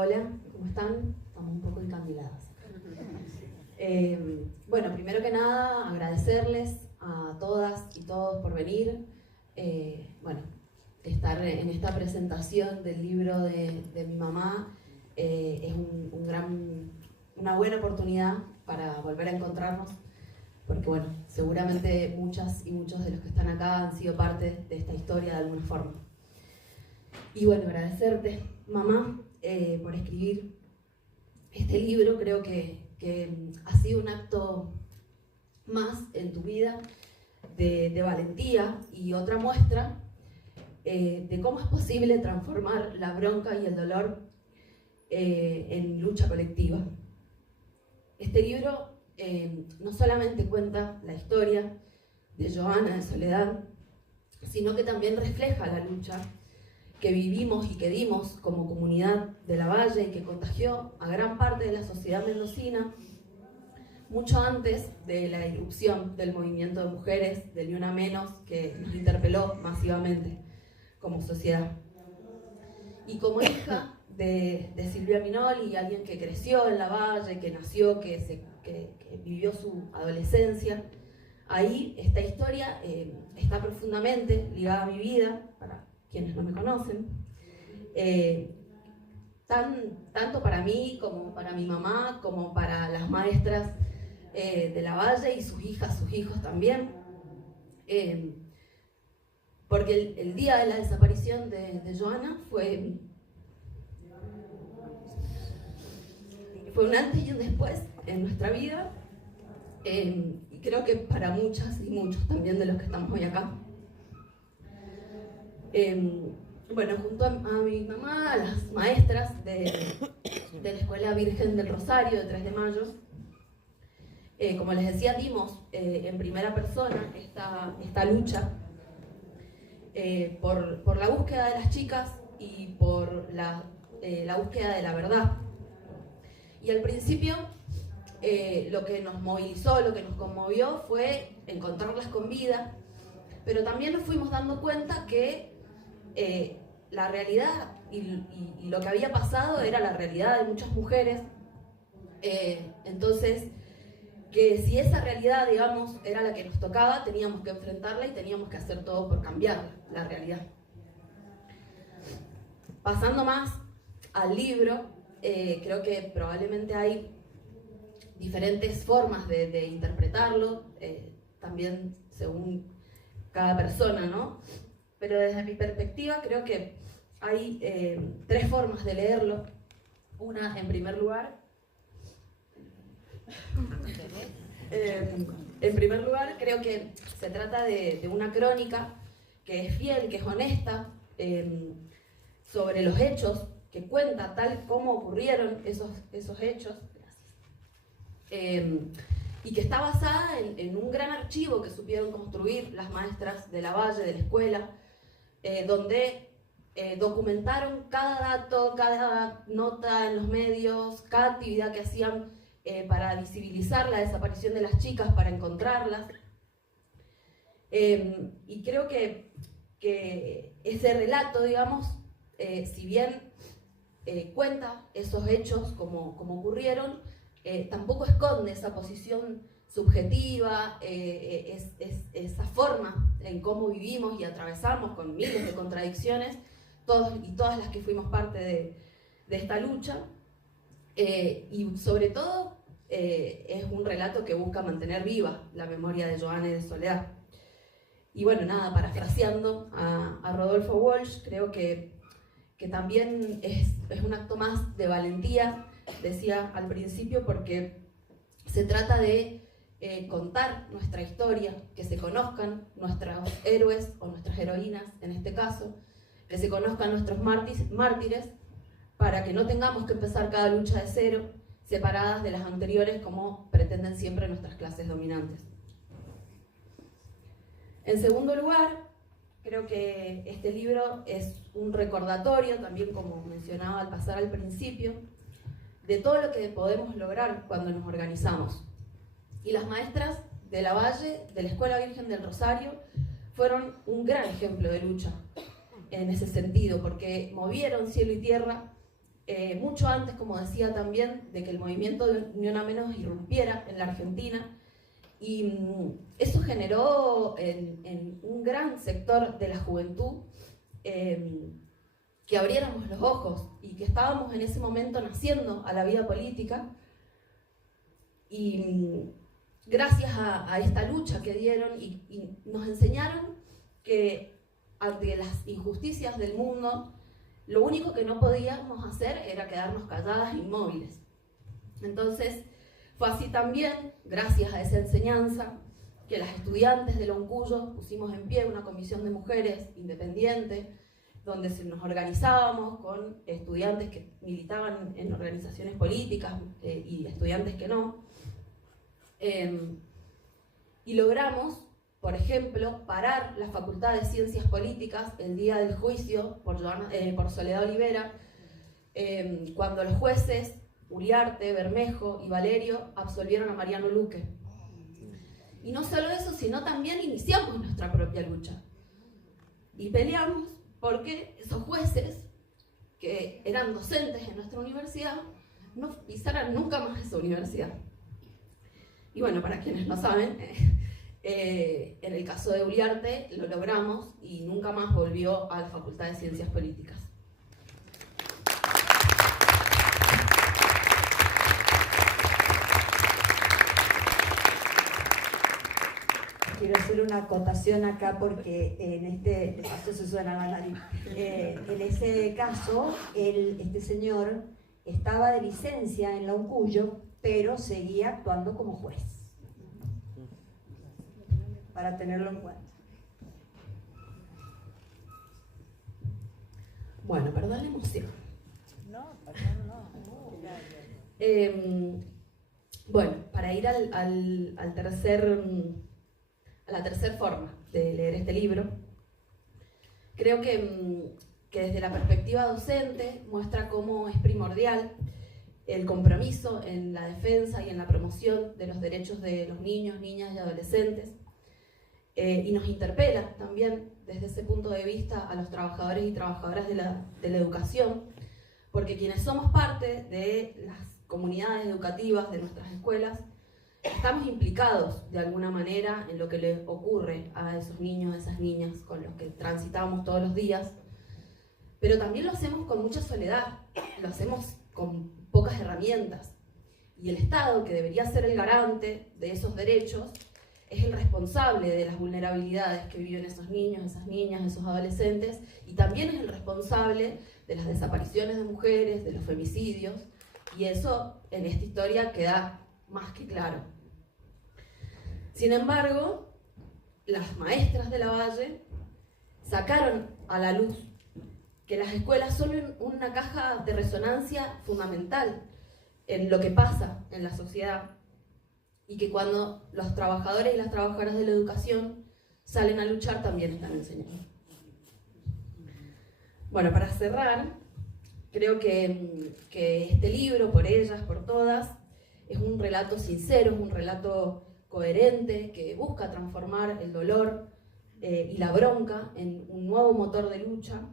Hola, ¿cómo están? Estamos un poco encandiladas. Bueno, primero que nada, agradecerles a todas y todos por venir. Bueno, estar en esta presentación del libro de mi mamá es una buena oportunidad para volver a encontrarnos, porque bueno, seguramente muchas y muchos de los que están acá han sido parte de esta historia de alguna forma. Y bueno, agradecerte, mamá, por escribir este libro. Creo que ha sido un acto más en tu vida de valentía y otra muestra de cómo es posible transformar la bronca y el dolor en lucha colectiva. Este libro no solamente cuenta la historia de Joana de Soledad, sino que también refleja la lucha que vivimos y que dimos como comunidad de Lavalle y que contagió a gran parte de la sociedad mendocina mucho antes de la irrupción del movimiento de mujeres, del Ni Una Menos, que nos interpeló masivamente como sociedad. Y como hija de Silvia Minoli, alguien que creció en Lavalle, que nació, que vivió su adolescencia, ahí esta historia está profundamente ligada a mi vida, para quienes no me conocen, tanto para mí como para mi mamá, como para las maestras de Lavalle y sus hijas, sus hijos también, porque el día de la desaparición de Joana fue un antes y un después en nuestra vida, y creo que para muchas y muchos también de los que estamos hoy acá. Bueno, junto a mi mamá, a las maestras de la Escuela Virgen del Rosario de 3 de Mayo, como les decía, dimos en primera persona esta lucha por la búsqueda de las chicas y por la búsqueda de la verdad. Y al principio lo que nos movilizó, lo que nos conmovió fue encontrarlas con vida, pero también nos fuimos dando cuenta que la realidad y lo que había pasado era la realidad de muchas mujeres. Entonces, que si esa realidad, digamos, era la que nos tocaba, teníamos que enfrentarla y teníamos que hacer todo por cambiar la realidad. Pasando más al libro, creo que probablemente hay diferentes formas de interpretarlo, también según cada persona, ¿no? Pero desde mi perspectiva creo que hay 3 formas de leerlo. Una, en primer lugar, creo que se trata de una crónica que es fiel, que es honesta, sobre los hechos, que cuenta tal como ocurrieron esos hechos. Y que está basada en un gran archivo que supieron construir las maestras de Lavalle, de la escuela, donde documentaron cada dato, cada nota en los medios, cada actividad que hacían para visibilizar la desaparición de las chicas, para encontrarlas. Y creo que ese relato, digamos, si bien cuenta esos hechos como ocurrieron, tampoco esconde esa posición subjetiva, esa forma en cómo vivimos y atravesamos con miles de contradicciones, todos y todas las que fuimos parte de esta lucha, y sobre todo es un relato que busca mantener viva la memoria de Joana y de Soledad. Y bueno, nada, parafraseando a Rodolfo Walsh, creo que también es un acto más de valentía, decía al principio, porque se trata de contar nuestra historia, que se conozcan nuestros héroes o nuestras heroínas, en este caso, que se conozcan nuestros mártires, para que no tengamos que empezar cada lucha de cero, separadas de las anteriores, como pretenden siempre nuestras clases dominantes. En segundo lugar, creo que este libro es un recordatorio, también como mencionaba al pasar al principio, de todo lo que podemos lograr cuando nos organizamos. Y las maestras de Lavalle, de la Escuela Virgen del Rosario, fueron un gran ejemplo de lucha en ese sentido, porque movieron cielo y tierra mucho antes, como decía también, de que el movimiento de Ni Una Menos irrumpiera en la Argentina. Y eso generó en un gran sector de la juventud que abriéramos los ojos y que estábamos en ese momento naciendo a la vida política. Y gracias a esta lucha que dieron y nos enseñaron que ante las injusticias del mundo, lo único que no podíamos hacer era quedarnos calladas e inmóviles. Entonces, fue así también, gracias a esa enseñanza, que las estudiantes de Loncuyo pusimos en pie una comisión de mujeres independiente, donde nos organizábamos con estudiantes que militaban en organizaciones políticas y estudiantes que no. Y logramos, por ejemplo, parar la Facultad de Ciencias Políticas el día del juicio por Soledad Olivera, cuando los jueces Uriarte, Bermejo y Valerio absolvieron a Mariano Luque. Y no solo eso, sino también iniciamos nuestra propia lucha. Y peleamos porque esos jueces, que eran docentes en nuestra universidad, no pisaran nunca más esa universidad. Y bueno, para quienes no saben, en el caso de Uriarte lo logramos y nunca más volvió a la Facultad de Ciencias Políticas. Quiero hacer una acotación acá porque en este caso se suena la nariz. En ese caso, este señor estaba de licencia en Loncuyo, pero seguía actuando como juez. Para tenerlo en cuenta. Bueno, perdón la emoción. No, perdón, no. Bueno, para ir a la tercera forma de leer este libro, creo que desde la perspectiva docente muestra cómo es primordial el compromiso en la defensa y en la promoción de los derechos de los niños, niñas y adolescentes, y nos interpela también desde ese punto de vista a los trabajadores y trabajadoras de la educación, porque quienes somos parte de las comunidades educativas de nuestras escuelas estamos implicados de alguna manera en lo que le ocurre a esos niños, a esas niñas con los que transitamos todos los días, pero también lo hacemos con mucha soledad, lo hacemos con pocas herramientas, y el Estado, que debería ser el garante de esos derechos, es el responsable de las vulnerabilidades que viven esos niños, esas niñas, esos adolescentes, y también es el responsable de las desapariciones de mujeres, de los femicidios, y eso en esta historia queda más que claro. Sin embargo, las maestras de Lavalle sacaron a la luz que las escuelas son una caja de resonancia fundamental en lo que pasa en la sociedad, y que cuando los trabajadores y las trabajadoras de la educación salen a luchar también están enseñando. Bueno, para cerrar, creo que este libro, Por Ellas, por Todas, es un relato sincero, es un relato coherente que busca transformar el dolor y la bronca en un nuevo motor de lucha,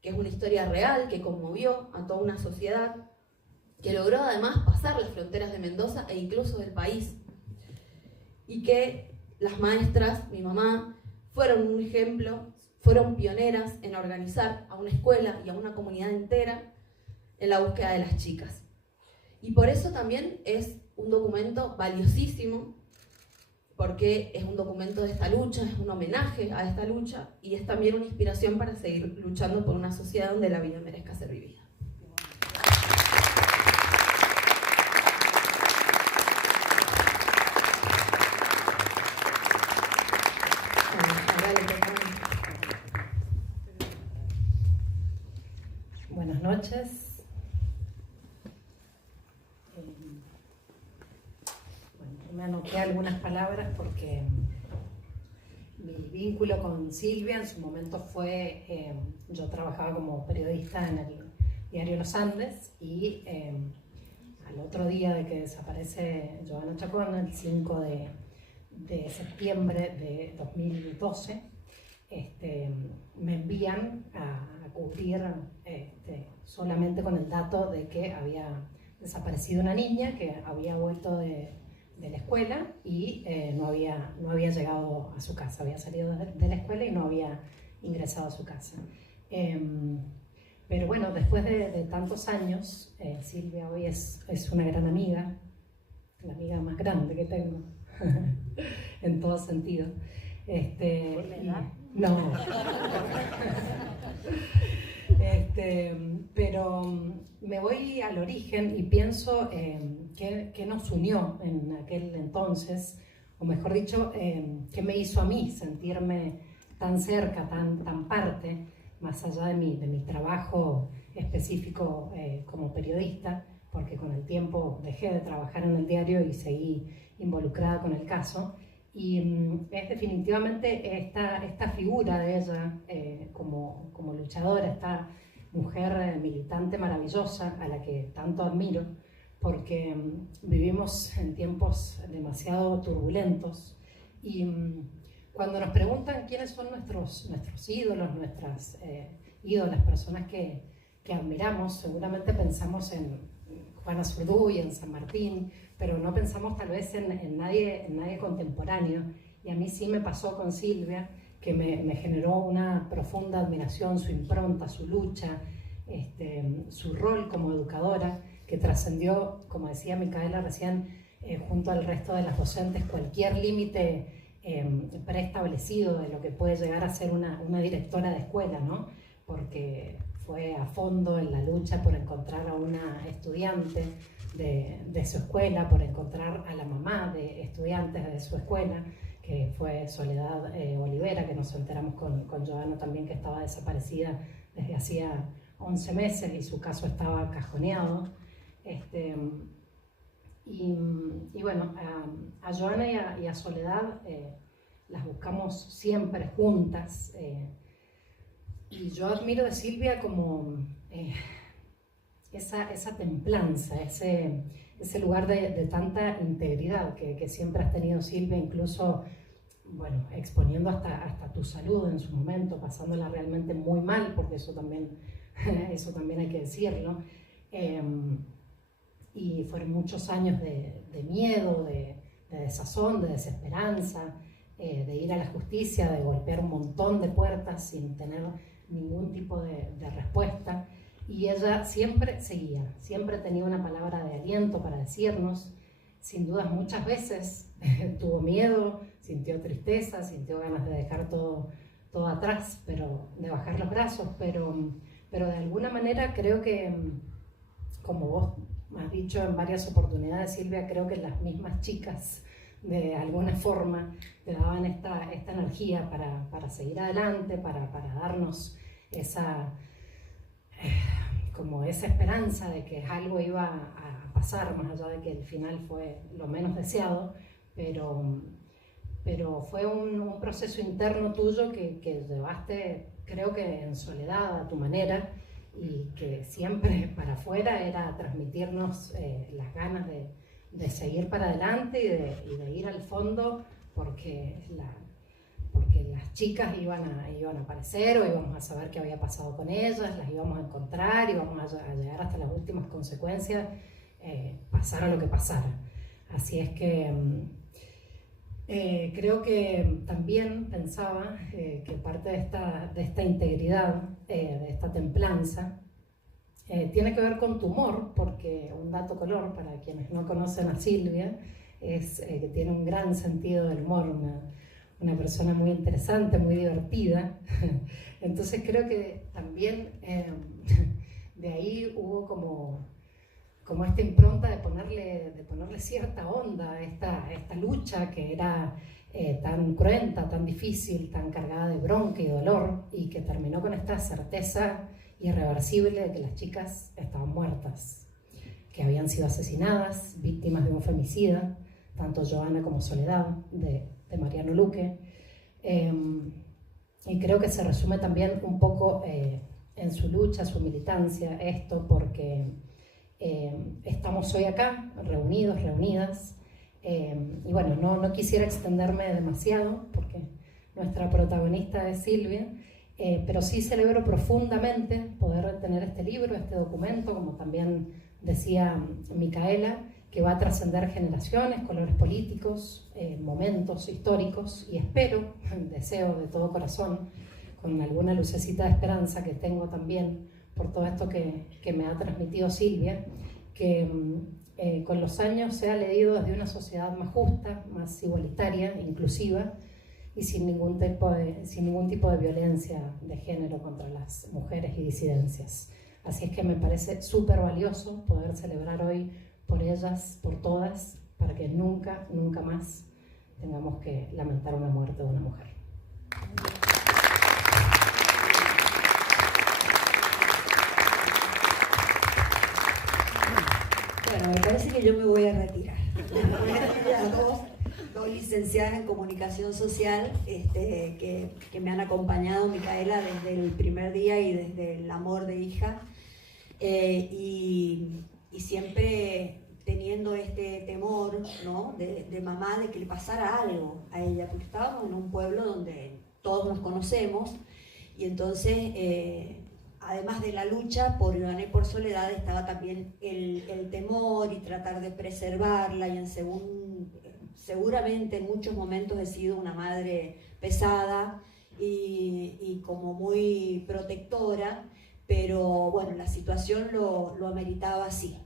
que es una historia real que conmovió a toda una sociedad, que logró además pasar las fronteras de Mendoza e incluso del país, y que las maestras, mi mamá, fueron un ejemplo, fueron pioneras en organizar a una escuela y a una comunidad entera en la búsqueda de las chicas. Y por eso también es un documento valiosísimo, porque es un documento de esta lucha, es un homenaje a esta lucha, y es también una inspiración para seguir luchando por una sociedad donde la vida merezca ser vivida. Buenas noches. Me anoté algunas palabras porque mi vínculo con Silvia en su momento fue, yo trabajaba como periodista en el diario Los Andes, y al otro día de que desaparece Giovanna Chacón, el 5 de septiembre de 2012, me envían a cubrir solamente con el dato de que había desaparecido una niña que había vuelto de la escuela y no había llegado a su casa, había salido de la escuela y no había ingresado a su casa. Pero bueno, después de tantos años, Silvia hoy es una gran amiga, la amiga más grande que tengo, en todo sentido. ¿Por la edad? No. Pero me voy al origen y pienso qué nos unió en aquel entonces, o mejor dicho, qué me hizo a mí sentirme tan cerca, tan parte, más allá de mi trabajo específico como periodista, porque con el tiempo dejé de trabajar en el diario y seguí involucrada con el caso. Y es definitivamente esta figura de ella como luchadora, esta mujer militante maravillosa a la que tanto admiro, porque vivimos en tiempos demasiado turbulentos y cuando nos preguntan quiénes son nuestros ídolos, nuestras ídolas, personas que admiramos, seguramente pensamos en Juana Zurduy, en San Martín, pero no pensamos tal vez en nadie contemporáneo. Y a mí sí me pasó con Silvia, que me generó una profunda admiración, su impronta, su lucha, su rol como educadora, que trascendió, como decía Micaela recién, junto al resto de las docentes, cualquier límite preestablecido de lo que puede llegar a ser una directora de escuela, ¿no? Porque fue a fondo en la lucha por encontrar a una estudiante de su escuela, por encontrar a la mamá de estudiantes de su escuela, que fue Soledad Olivera, que nos enteramos con Joana también, que estaba desaparecida desde hacía 11 meses y su caso estaba cajoneado. Y bueno, a Joana y a Soledad las buscamos siempre juntas. Y yo admiro de Silvia como esa templanza, ese lugar de tanta integridad que siempre has tenido, Silvia, incluso, bueno, exponiendo hasta tu salud en su momento, pasándola realmente muy mal, porque eso también hay que decirlo. Y fueron muchos años de miedo, de desazón, de desesperanza, de ir a la justicia, de golpear un montón de puertas sin tener ningún tipo de respuesta. Y ella siempre seguía, siempre tenía una palabra de aliento para decirnos. Sin dudas, muchas veces tuvo miedo, sintió tristeza, sintió ganas de dejar todo atrás, pero de bajar los brazos, pero de alguna manera creo que, como vos has dicho en varias oportunidades, Silvia, creo que las mismas chicas de alguna forma te daban esta energía para seguir adelante, para darnos esa esperanza de que algo iba a pasar, más allá de que el final fue lo menos deseado, pero fue un proceso interno tuyo que llevaste, creo que en soledad a tu manera, y que siempre para afuera era transmitirnos las ganas de seguir para adelante y de ir al fondo, porque las chicas iban a aparecer, o íbamos a saber qué había pasado con ellas, las íbamos a encontrar, íbamos a llegar hasta las últimas consecuencias, pasara lo que pasara. Así es que creo que también pensaba que parte de esta integridad, de esta templanza, tiene que ver con tu humor, porque un dato color para quienes no conocen a Silvia es que tiene un gran sentido del humor, una persona muy interesante, muy divertida. Entonces creo que también de ahí hubo como esta impronta de ponerle cierta onda a esta lucha que era tan cruenta, tan difícil, tan cargada de bronca y dolor, y que terminó con esta certeza irreversible de que las chicas estaban muertas, que habían sido asesinadas, víctimas de un femicida, tanto Joana como Soledad, de Mariano Luque. Y creo que se resume también un poco en su lucha, su militancia, esto, porque estamos hoy acá, reunidos, reunidas, y bueno, no quisiera extenderme demasiado, porque nuestra protagonista es Silvia, pero sí celebro profundamente poder tener este libro, este documento, como también decía Micaela, que va a trascender generaciones, colores políticos, momentos históricos, y espero, deseo de todo corazón, con alguna lucecita de esperanza que tengo también por todo esto que me ha transmitido Silvia, que con los años se ha leído desde una sociedad más justa, más igualitaria, inclusiva, y sin ningún tipo de violencia de género contra las mujeres y disidencias. Así es que me parece súper valioso poder celebrar hoy por ellas, por todas, para que nunca, nunca más tengamos que lamentar una muerte de una mujer. Bueno, me parece que yo me voy a retirar. Dos licenciadas en comunicación social que me han acompañado, Micaela, desde el primer día y desde el amor de hija, y siempre teniendo este temor, ¿no?, de mamá, de que le pasara algo a ella, porque estábamos en un pueblo donde todos nos conocemos, y entonces además de la lucha por Joana y por Soledad, estaba también el temor y tratar de preservarla, y seguramente en muchos momentos he sido una madre pesada y como muy protectora, pero bueno, la situación lo ameritaba así.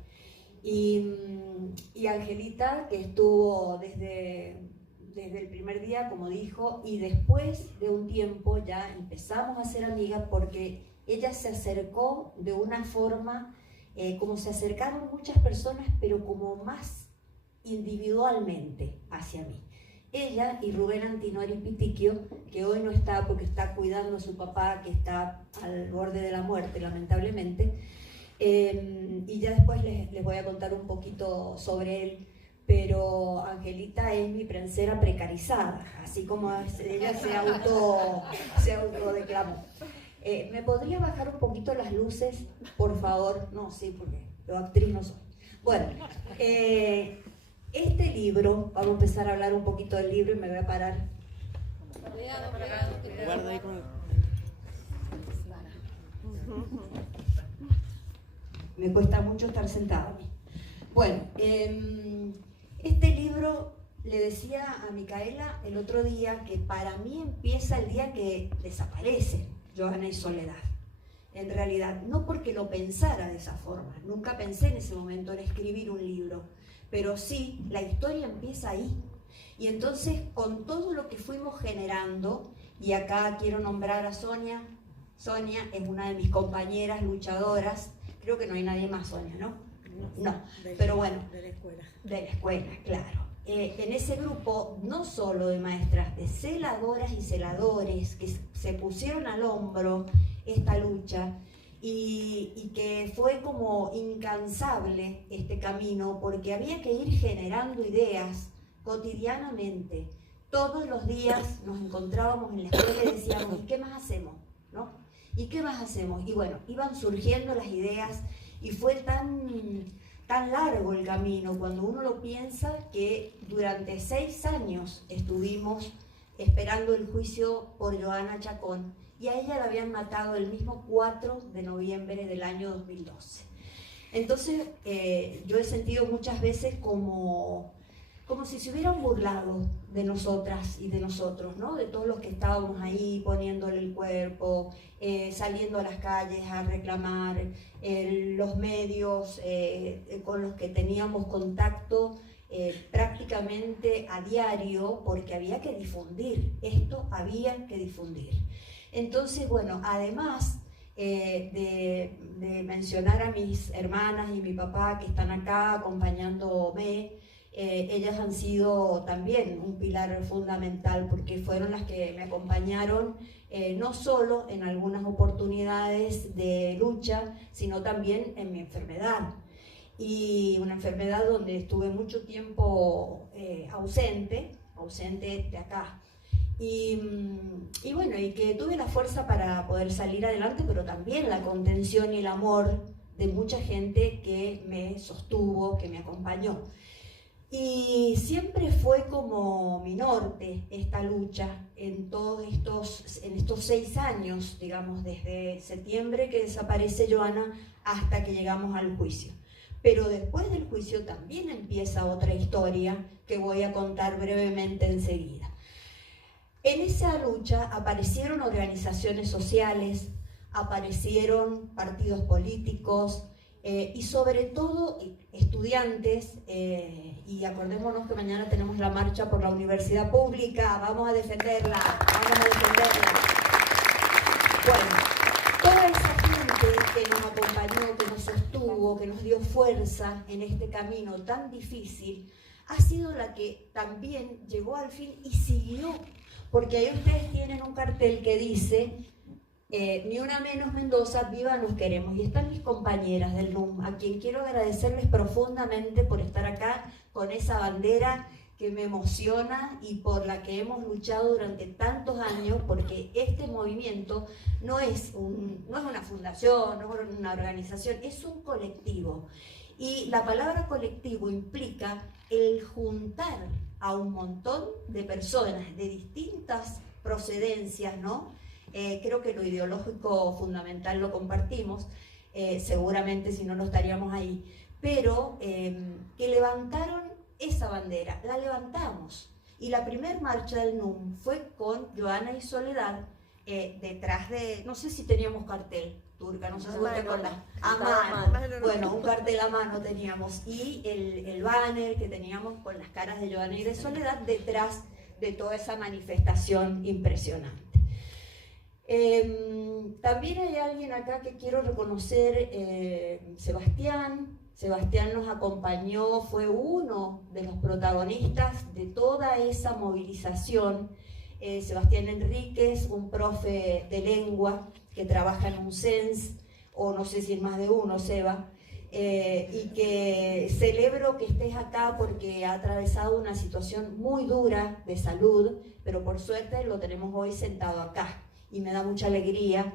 Y Angelita, que estuvo desde el primer día, como dijo, y después de un tiempo ya empezamos a ser amigas porque ella se acercó de una forma, como se acercaron muchas personas, pero como más individualmente hacia mí. Ella y Rubén Antinori Pitiquio, que hoy no está porque está cuidando a su papá, que está al borde de la muerte, lamentablemente, y ya después les voy a contar un poquito sobre él, pero Angelita es mi prensera precarizada, así como ella se autodeclamó. ¿Me podría bajar un poquito las luces, por favor? No, sí, porque yo actriz no soy. Bueno, este libro, vamos a empezar a hablar un poquito del libro y me voy a parar. Guarda ahí con... Me cuesta mucho estar sentada a mí. Bueno, este libro, le decía a Micaela el otro día que para mí empieza el día que desaparece Joana y Soledad. En realidad, no porque lo pensara de esa forma, nunca pensé en ese momento en escribir un libro, pero sí, la historia empieza ahí. Y entonces, con todo lo que fuimos generando, y acá quiero nombrar a Sonia. Sonia es una de mis compañeras luchadoras, creo que no hay nadie más, Sonia, ¿no? No, pero bueno. De la escuela. De la escuela, claro. En ese grupo, no solo de maestras, de celadoras y celadores que se pusieron al hombro esta lucha y que fue como incansable este camino, porque había que ir generando ideas cotidianamente. Todos los días nos encontrábamos en la escuela y decíamos, ¿y qué más hacemos? ¿No? ¿Y qué más hacemos? Y bueno, iban surgiendo las ideas y fue tan largo el camino, cuando uno lo piensa, que durante 6 años estuvimos esperando el juicio por Joana Chacón, y a ella la habían matado el mismo 4 de noviembre del año 2012. Entonces yo he sentido muchas veces como si se hubieran burlado de nosotras y de nosotros, ¿no? De todos los que estábamos ahí poniéndole el cuerpo, saliendo a las calles a reclamar, los medios con los que teníamos contacto prácticamente a diario, porque había que difundir, esto había que difundir. Entonces, bueno, además de mencionar a mis hermanas y mi papá que están acá acompañándome, ellas han sido también un pilar fundamental, porque fueron las que me acompañaron no solo en algunas oportunidades de lucha, sino también en mi enfermedad. Y una enfermedad donde estuve mucho tiempo ausente de acá. Y bueno, y que tuve la fuerza para poder salir adelante, pero también la contención y el amor de mucha gente que me sostuvo, que me acompañó. Y siempre fue como mi norte esta lucha en estos 6 años, digamos, desde septiembre que desaparece Joana hasta que llegamos al juicio. Pero después del juicio también empieza otra historia que voy a contar brevemente enseguida. En esa lucha aparecieron organizaciones sociales, aparecieron partidos políticos, y sobre todo estudiantes, y acordémonos que mañana tenemos la marcha por la universidad pública, vamos a defenderla, vamos a defenderla. Bueno, toda esa gente que nos acompañó, que nos sostuvo, que nos dio fuerza en este camino tan difícil, ha sido la que también llegó al fin y siguió, porque ahí ustedes tienen un cartel que dice... Ni una menos Mendoza, viva nos queremos. Y están mis compañeras del NUM, a quien quiero agradecerles profundamente por estar acá con esa bandera que me emociona y por la que hemos luchado durante tantos años, porque este movimiento no es una fundación, no es una organización, es un colectivo. Y la palabra colectivo implica el juntar a un montón de personas de distintas procedencias, ¿no? Creo que lo ideológico fundamental lo compartimos, seguramente si no, no estaríamos ahí, pero que levantaron esa bandera, la levantamos. Y la primera marcha del NUM fue con Joana y Soledad detrás de, no sé si teníamos cartel, Turca, no sé si vos te acordás. A mano. Bueno, un cartel a mano teníamos y el banner que teníamos con las caras de Joana y de Soledad detrás de toda esa manifestación impresionante. También hay alguien acá que quiero reconocer, Sebastián. Sebastián nos acompañó, fue uno de los protagonistas de toda esa movilización. Sebastián Enríquez, un profe de lengua que trabaja en un CENS, o no sé si es más de uno, Seba, y que celebro que estés acá porque ha atravesado una situación muy dura de salud, pero por suerte lo tenemos hoy sentado acá. Y me da mucha alegría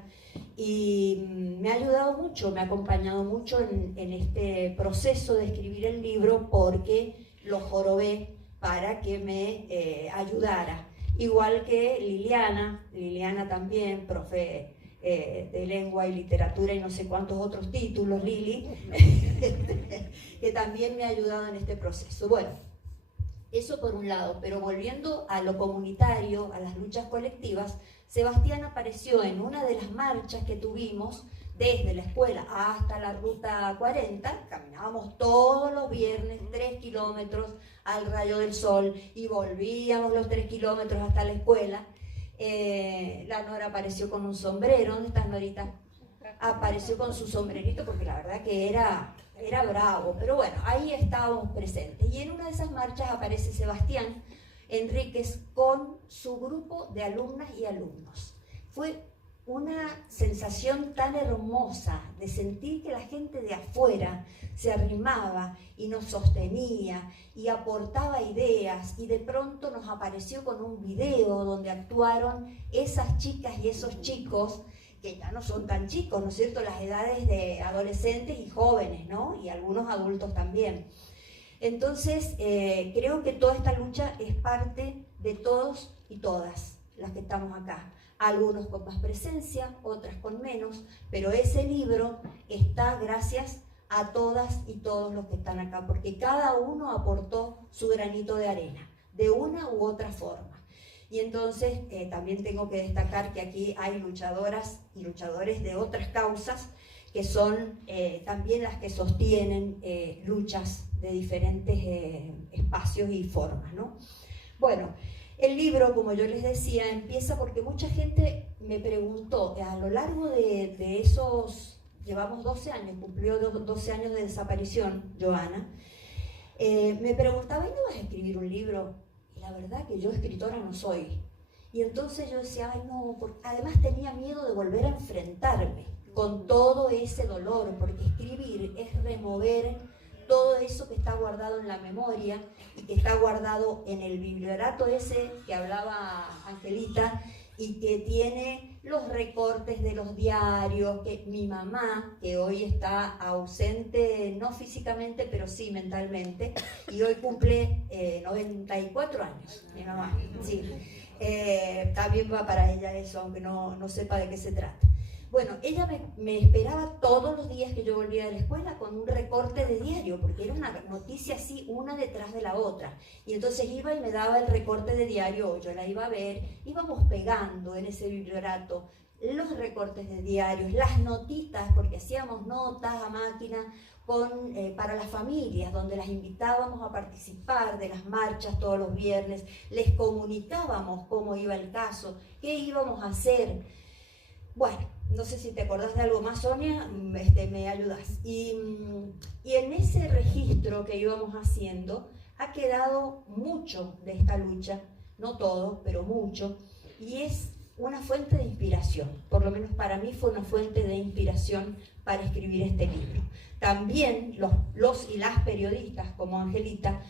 y me ha ayudado mucho, me ha acompañado mucho en este proceso de escribir el libro porque lo jorobé para que me ayudara. Igual que Liliana también, profe de lengua y literatura y no sé cuántos otros títulos, Lili, que también me ha ayudado en este proceso. Bueno, eso por un lado, pero volviendo a lo comunitario, a las luchas colectivas, Sebastián apareció en una de las marchas que tuvimos desde la escuela hasta la ruta 40, caminábamos todos los viernes 3 kilómetros al rayo del sol y volvíamos los 3 kilómetros hasta la escuela. La Nora apareció con un sombrero, ¿dónde estás, Norita? Apareció con su sombrerito porque la verdad que era bravo, pero bueno, ahí estábamos presentes. Y en una de esas marchas aparece Sebastián Enríquez con su grupo de alumnas y alumnos. Fue una sensación tan hermosa de sentir que la gente de afuera se arrimaba y nos sostenía y aportaba ideas, y de pronto nos apareció con un video donde actuaron esas chicas y esos chicos que ya no son tan chicos, ¿no es cierto?, las edades de adolescentes y jóvenes, ¿no?, y algunos adultos también. Entonces, creo que toda esta lucha es parte de todos y todas las que estamos acá. Algunos con más presencia, otras con menos, pero ese libro está gracias a todas y todos los que están acá, porque cada uno aportó su granito de arena, de una u otra forma. Y entonces también tengo que destacar que aquí hay luchadoras y luchadores de otras causas, que son también las que sostienen luchas de diferentes espacios y formas, ¿no? Bueno, el libro, como yo les decía, empieza porque mucha gente me preguntó, a lo largo de esos, llevamos 12 años, cumplió 12 años de desaparición, Joana, me preguntaba, ¿y no vas a escribir un libro? Y la verdad que yo escritora no soy. Y entonces yo decía, ay no, porque además tenía miedo de volver a enfrentarme con todo ese dolor, porque escribir es remover todo eso que está guardado en la memoria y que está guardado en el bibliorato ese que hablaba Angelita, y que tiene los recortes de los diarios, que mi mamá, que hoy está ausente, no físicamente, pero sí mentalmente, y hoy cumple 94 años, mi mamá, sí. También va para ella eso, aunque no sepa de qué se trata. Bueno, ella me esperaba todos los días que yo volvía de la escuela con un recorte de diario, porque era una noticia así, una detrás de la otra. Y entonces iba y me daba el recorte de diario, yo la iba a ver, íbamos pegando en ese bibliorato los recortes de diarios, las notitas, porque hacíamos notas a máquina para las familias, donde las invitábamos a participar de las marchas todos los viernes, les comunicábamos cómo iba el caso, qué íbamos a hacer. Bueno, no sé si te acordás de algo más, Sonia, me ayudás. Y en ese registro que íbamos haciendo ha quedado mucho de esta lucha, no todo, pero mucho, y es una fuente de inspiración, por lo menos para mí fue una fuente de inspiración para escribir este libro. También los y las periodistas como Angelita,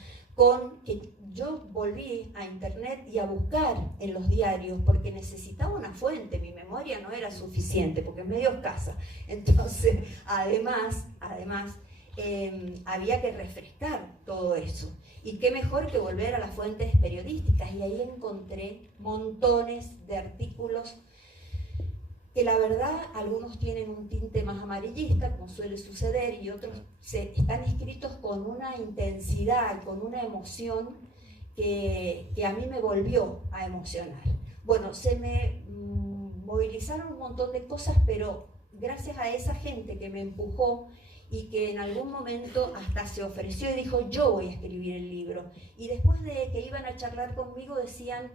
que yo volví a internet y a buscar en los diarios porque necesitaba una fuente, mi memoria no era suficiente porque es medio escasa, entonces además había que refrescar todo eso. Y qué mejor que volver a las fuentes periodísticas, y ahí encontré montones de artículos que la verdad algunos tienen un tinte más amarillista, como suele suceder, y otros están escritos con una intensidad, con una emoción que a mí me volvió a emocionar. Bueno, se me movilizaron un montón de cosas, pero gracias a esa gente que me empujó y que en algún momento hasta se ofreció y dijo, yo voy a escribir el libro. Y después de que iban a charlar conmigo decían,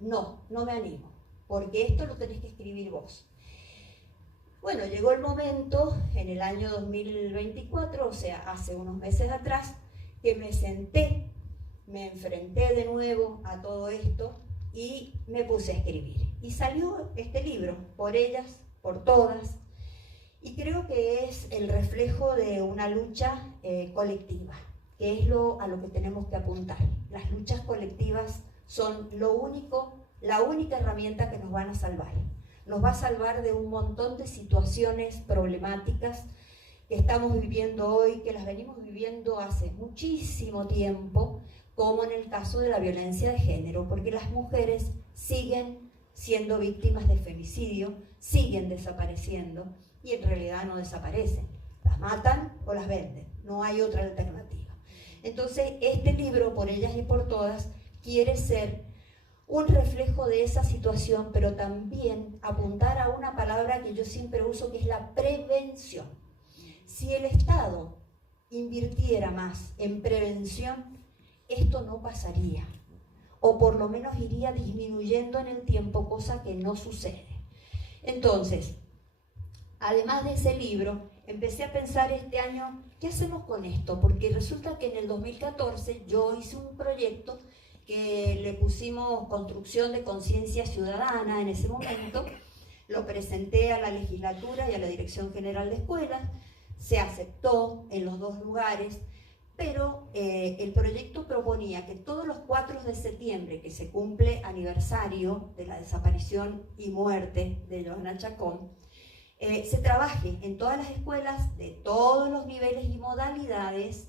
no me animo, porque esto lo tenés que escribir vos. Bueno, llegó el momento, en el año 2024, o sea, hace unos meses atrás, que me senté, me enfrenté de nuevo a todo esto y me puse a escribir. Y salió este libro, Por ellas, por todas, y creo que es el reflejo de una lucha colectiva, que es a lo que tenemos que apuntar. Las luchas colectivas son la única herramienta que nos van a salvar. Nos va a salvar de un montón de situaciones problemáticas que estamos viviendo hoy, que las venimos viviendo hace muchísimo tiempo, como en el caso de la violencia de género, porque las mujeres siguen siendo víctimas de femicidio, siguen desapareciendo, y en realidad no desaparecen, las matan o las venden, no hay otra alternativa. Entonces este libro, Por ellas y por todas, quiere ser un reflejo de esa situación, pero también apuntar a una palabra que yo siempre uso, que es la prevención. Si el Estado invirtiera más en prevención, esto no pasaría, o por lo menos iría disminuyendo en el tiempo, cosa que no sucede. Entonces, además de ese libro, empecé a pensar este año, ¿qué hacemos con esto? Porque resulta que en el 2014 yo hice un proyecto que le pusimos construcción de conciencia ciudadana en ese momento, lo presenté a la legislatura y a la Dirección General de Escuelas, se aceptó en los dos lugares, pero el proyecto proponía que todos los 4 de septiembre, que se cumple aniversario de la desaparición y muerte de Johanna Chacón, se trabaje en todas las escuelas de todos los niveles y modalidades,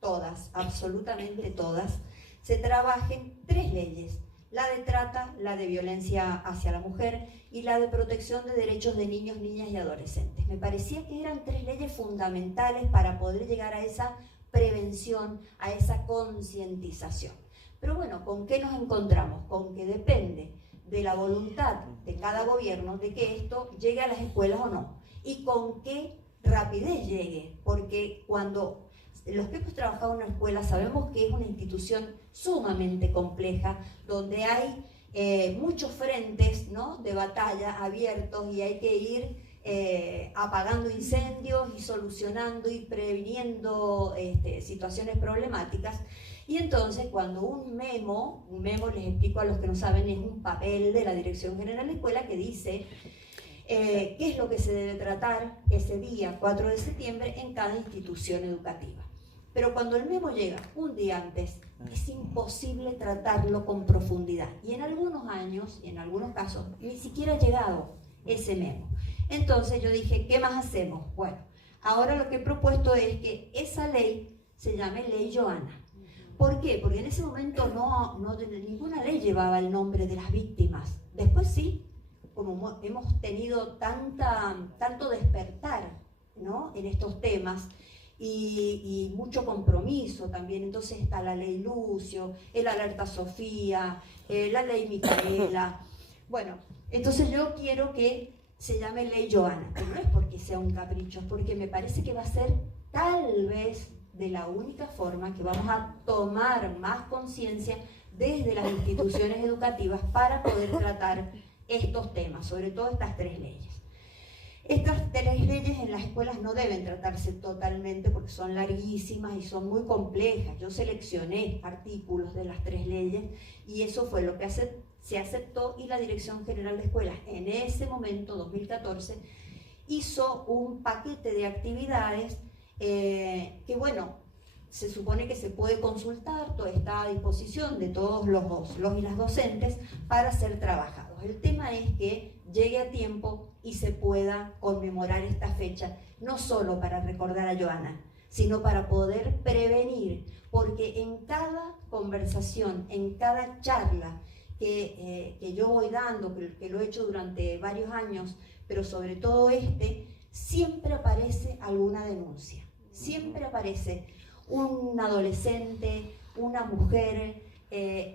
todas, absolutamente todas, se trabajen 3 leyes, la de trata, la de violencia hacia la mujer y la de protección de derechos de niños, niñas y adolescentes. Me parecía que eran 3 leyes fundamentales para poder llegar a esa prevención, a esa concientización. Pero bueno, ¿con qué nos encontramos? Con que depende de la voluntad de cada gobierno de que esto llegue a las escuelas o no, y con qué rapidez llegue, porque cuando los que hemos trabajado en una escuela sabemos que es una institución sumamente compleja, donde hay muchos frentes, ¿no?, de batalla abiertos, y hay que ir apagando incendios y solucionando y previniendo situaciones problemáticas. Y entonces cuando un memo, les explico a los que no saben, es un papel de la Dirección General de Escuela que dice qué es lo que se debe tratar ese día, 4 de septiembre, en cada institución educativa. Pero cuando el memo llega un día antes, es imposible tratarlo con profundidad. Y en algunos años, y en algunos casos, ni siquiera ha llegado ese memo. Entonces yo dije, ¿qué más hacemos? Bueno, ahora lo que he propuesto es que esa ley se llame Ley Joana. ¿Por qué? Porque en ese momento ninguna ley llevaba el nombre de las víctimas. Después sí, como hemos tenido tanto despertar, ¿no?, en estos temas, y mucho compromiso también. Entonces está la ley Lucio, el alerta Sofía, la ley Micaela. Bueno, entonces yo quiero que se llame Ley Joana, pero no es porque sea un capricho, es porque me parece que va a ser tal vez de la única forma que vamos a tomar más conciencia desde las instituciones educativas para poder tratar estos temas, sobre todo estas 3 leyes. Estas 3 leyes en las escuelas no deben tratarse totalmente porque son larguísimas y son muy complejas. Yo seleccioné artículos de las 3 leyes y eso fue lo que se aceptó, y la Dirección General de Escuelas en ese momento, 2014, hizo un paquete de actividades que, bueno, se supone que se puede consultar, todo está a disposición de todos los y las docentes para ser trabajados. El tema es que llegue a tiempo y se pueda conmemorar esta fecha, no solo para recordar a Joana, sino para poder prevenir, porque en cada conversación, en cada charla que yo voy dando, que lo he hecho durante varios años, pero sobre todo siempre aparece alguna denuncia, siempre aparece un adolescente, una mujer,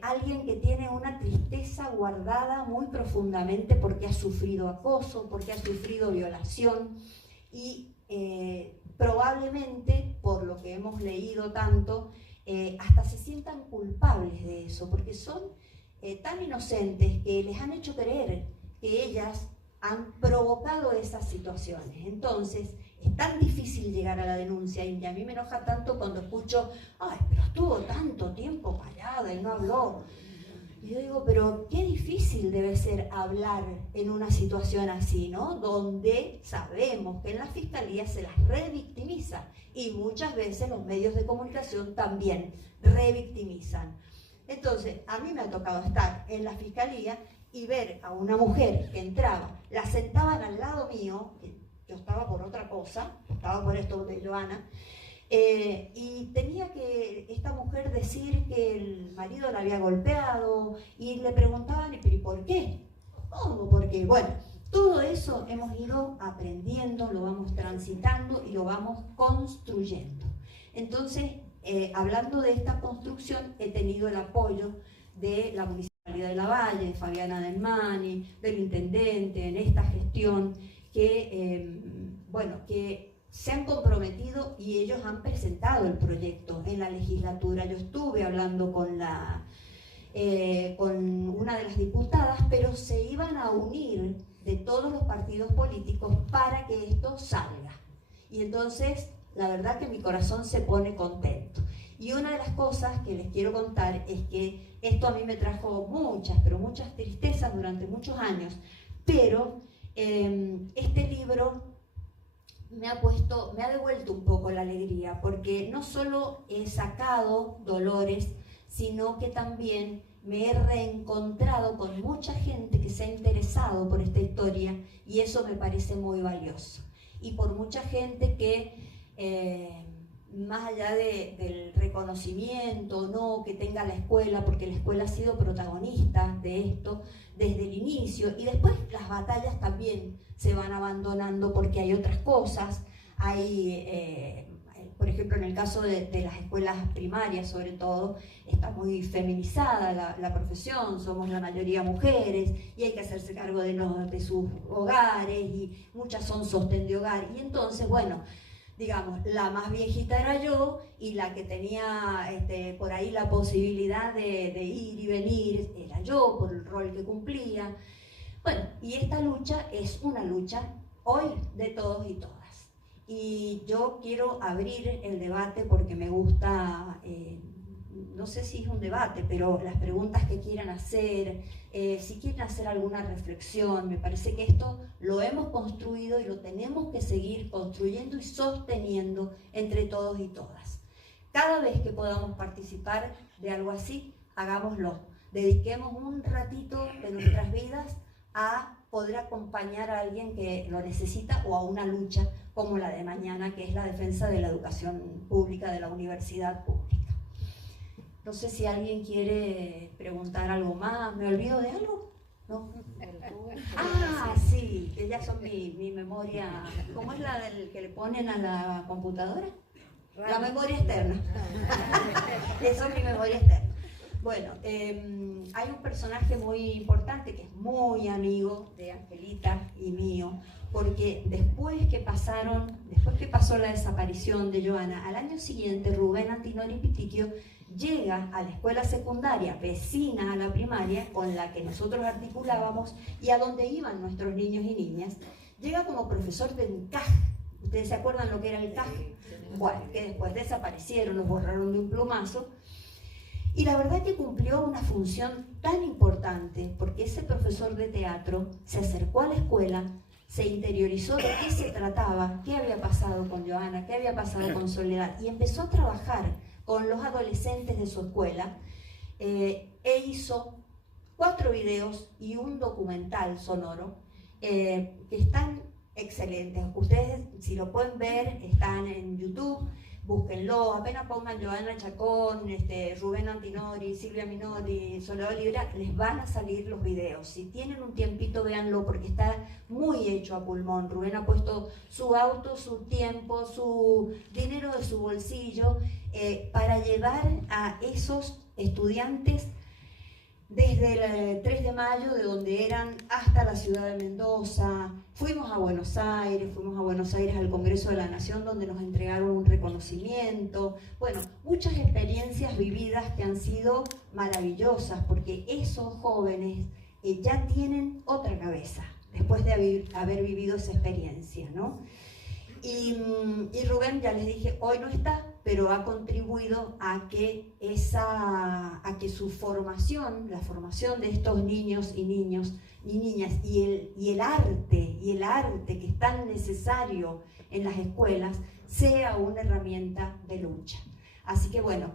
alguien que tiene una tristeza guardada muy profundamente porque ha sufrido acoso, porque ha sufrido violación, y probablemente, por lo que hemos leído tanto, hasta se sientan culpables de eso, porque son tan inocentes que les han hecho creer que ellas han provocado esas situaciones. Entonces, es tan difícil llegar a la denuncia, y a mí me enoja tanto cuando escucho, ay, pero estuvo tanto tiempo callada y no habló. Y yo digo, pero qué difícil debe ser hablar en una situación así, ¿no? Donde sabemos que en la fiscalía se las revictimiza, y muchas veces los medios de comunicación también revictimizan. Entonces, a mí me ha tocado estar en la fiscalía y ver a una mujer que entraba, la sentaban al lado mío, yo estaba por otra cosa, estaba por esto de Joana, y tenía que esta mujer decir que el marido la había golpeado, y le preguntaban, ¿y por qué? ¿Cómo? Porque, bueno, todo eso hemos ido aprendiendo, lo vamos transitando y lo vamos construyendo. Entonces, hablando de esta construcción, he tenido el apoyo de la Municipalidad de Lavalle, de Fabiana Delmani, del intendente en esta gestión, que se han comprometido y ellos han presentado el proyecto en la legislatura. Yo estuve hablando con una de las diputadas, pero se iban a unir de todos los partidos políticos para que esto salga. Y entonces, la verdad que mi corazón se pone contento. Y una de las cosas que les quiero contar es que esto a mí me trajo muchas, pero muchas tristezas durante muchos años, pero este libro me ha devuelto un poco la alegría, porque no solo he sacado dolores, sino que también me he reencontrado con mucha gente que se ha interesado por esta historia, y eso me parece muy valioso. Y por mucha gente que, más allá del reconocimiento no que tenga la escuela, porque la escuela ha sido protagonista de esto desde el inicio, y después las batallas también se van abandonando porque hay otras cosas. Hay, por ejemplo, en el caso de las escuelas primarias, sobre todo, está muy feminizada la profesión, somos la mayoría mujeres y hay que hacerse cargo de sus hogares, y muchas son sostén de hogar, y entonces, bueno, digamos, la más viejita era yo, y la que tenía por ahí la posibilidad de ir y venir era yo, por el rol que cumplía. Bueno, y esta lucha es una lucha hoy de todos y todas. Y yo quiero abrir el debate porque me gusta, no sé si es un debate, pero las preguntas que quieran hacer, si quieren hacer alguna reflexión. Me parece que esto lo hemos construido y lo tenemos que seguir construyendo y sosteniendo entre todos y todas. cada vez que podamos participar de algo así, hagámoslo. Dediquemos un ratito de nuestras vidas a poder acompañar a alguien que lo necesita o a una lucha como la de mañana, que es la defensa de la educación pública, de la universidad pública. No sé si alguien quiere preguntar algo más. ¿Me olvido de algo? ¿No? Ah, sí, que ya son mi memoria. ¿Cómo es la del que le ponen a la computadora? La memoria externa. Eso es mi memoria externa. Bueno, hay un personaje muy importante que es muy amigo de Angelita y mío, porque después que pasó la desaparición de Joana, al año siguiente Rubén Antinori Pitiquio llega a la escuela secundaria vecina a la primaria con la que nosotros articulábamos y a donde iban nuestros niños y niñas. Llega como profesor del CAJ. ¿Ustedes se acuerdan lo que era el CAJ? Bueno, que después desaparecieron, los borraron de un plumazo. Y la verdad que cumplió una función tan importante, porque ese profesor de teatro se acercó a la escuela, se interiorizó de qué se trataba, qué había pasado con Joana, qué había pasado con Soledad, y empezó a trabajar con los adolescentes de su escuela, e hizo 4 videos y un documental sonoro que están excelentes. Ustedes, si lo pueden ver, están en YouTube. Búsquenlo, apenas pongan Joana Chacón, Rubén Antinori, Silvia Minori, Soledad Olivera, les van a salir los videos. Si tienen un tiempito, véanlo porque está muy hecho a pulmón. Rubén ha puesto su auto, su tiempo, su dinero de su bolsillo para llevar a esos estudiantes desde el 3 de mayo, de donde eran, hasta la ciudad de Mendoza. Fuimos a Buenos Aires al Congreso de la Nación, donde nos entregaron un reconocimiento. Bueno, muchas experiencias vividas que han sido maravillosas, porque esos jóvenes ya tienen otra cabeza, después de haber vivido esa experiencia, ¿no? Y Rubén, ya les dije, hoy no está, pero ha contribuido a que su formación, la formación de estos niños y niñas y el arte que es tan necesario en las escuelas, sea una herramienta de lucha. Así que bueno,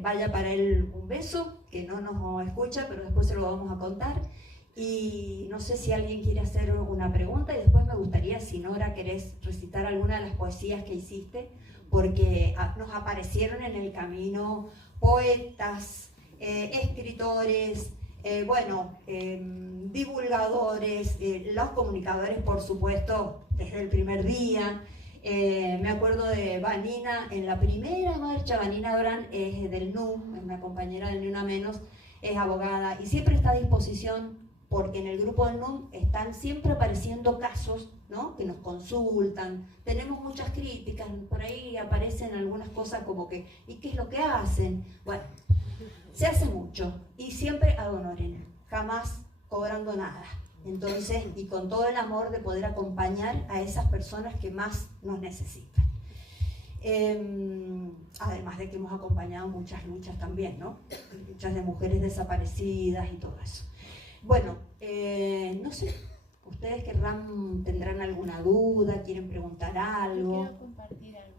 vaya para él un beso, que no nos escucha, pero después se lo vamos a contar. Y no sé si alguien quiere hacer una pregunta, y después me gustaría, si Nora, querés recitar alguna de las poesías que hiciste, porque nos aparecieron en el camino poetas, escritores, divulgadores, los comunicadores, por supuesto, desde el primer día. Me acuerdo de Vanina, en la primera marcha. Vanina Brand es del NU, es una compañera del Ni Una Menos, es abogada y siempre está a disposición, porque en el grupo del NUM están siempre apareciendo casos, ¿no?, que nos consultan. Tenemos muchas críticas, por ahí aparecen algunas cosas como que, ¿y qué es lo que hacen? Bueno, se hace mucho y siempre ad honorem, jamás cobrando nada. Entonces, y con todo el amor de poder acompañar a esas personas que más nos necesitan. Además de que hemos acompañado muchas luchas también, ¿no? Luchas de mujeres desaparecidas y todo eso. Bueno, no sé, ustedes tendrán alguna duda, quieren preguntar algo. Yo quiero compartir algo.